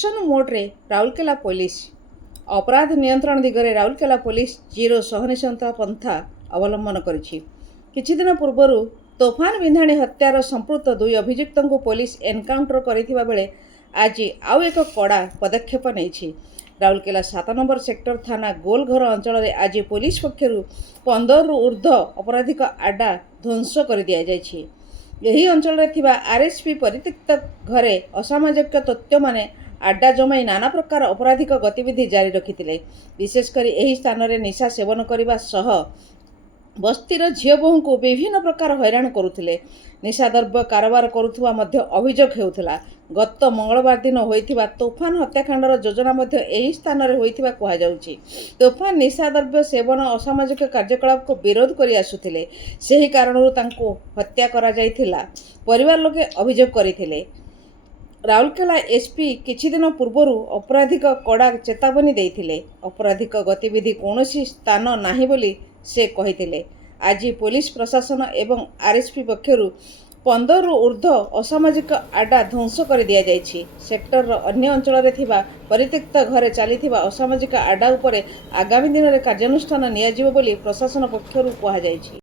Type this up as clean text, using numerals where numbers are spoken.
Action मोड्रे Rourkela police अपराध नियंत्रण दिगरे Rourkela police zero सहनशीलता पंथा अवलंबन करिछि। किछि दिन पूर्व तोफान विंधाणी हत्यार संपृक्त दुई अभियुक्त को पुलिस एनकाउंटर करथिबा बेले आज आउ एक कड़ा पदक्षेप नेछि। राउरकेला 7 नंबर सेक्टर थाना गोलघर अंचल में आज पुलिस पक्षरु 15 रु ऊर्ध्व अपराधिक आड्डा ध्वंस कर दिया जायछि। यही अंचल में थिबा आरएसपी परित्यक्त घरे असामाजिक तत्व माने आड्डा जमाई नाना प्रकार अपराधिक गतिविधि जारी रखिथिले। विशेषकर यही स्थान में निशा सेवन करने सह बस्तीर झील बोहू को विभिन्न प्रकार हैरान करुथिले। निशाद्रव्य कारोबार करुथुवा मध्य अभियोग हेउथला। गत मंगलवार दिन होइथिबा तोफान हत्याकांडर योजना मध्य यही स्थान में होइथिबा कहा जाउछि। तोफान निशाद्रव्य सेवन असामाजिक कार्यकलाप को विरोध करि आसुथिले। सेही कारणरू तांको हत्या करा जाइथिला परिवार लोके अभियोग करिथिले। राउरकेला एसपी किछि दिन पूर्व अपराधिक कड़ा चेतावनी देइथिले। अपराधिक गतिविधि कौनसी स्थान नाही बोली से कहिथिले। आज पुलिस प्रशासन एवं आरएसपी पक्षरु 15 रु ऊर्ध्व असामाजिक आड्डा ध्वंस कर दिया जायछि। सेक्टर अन्य अंचल में थिबा परित्यक्त घरे चलीथिबा असामाजिक आड्डा उपरे आगामी दिन में कार्यानुष्ठान नियाजिबो बोली प्रशासन पक्षरु कहा जायछि।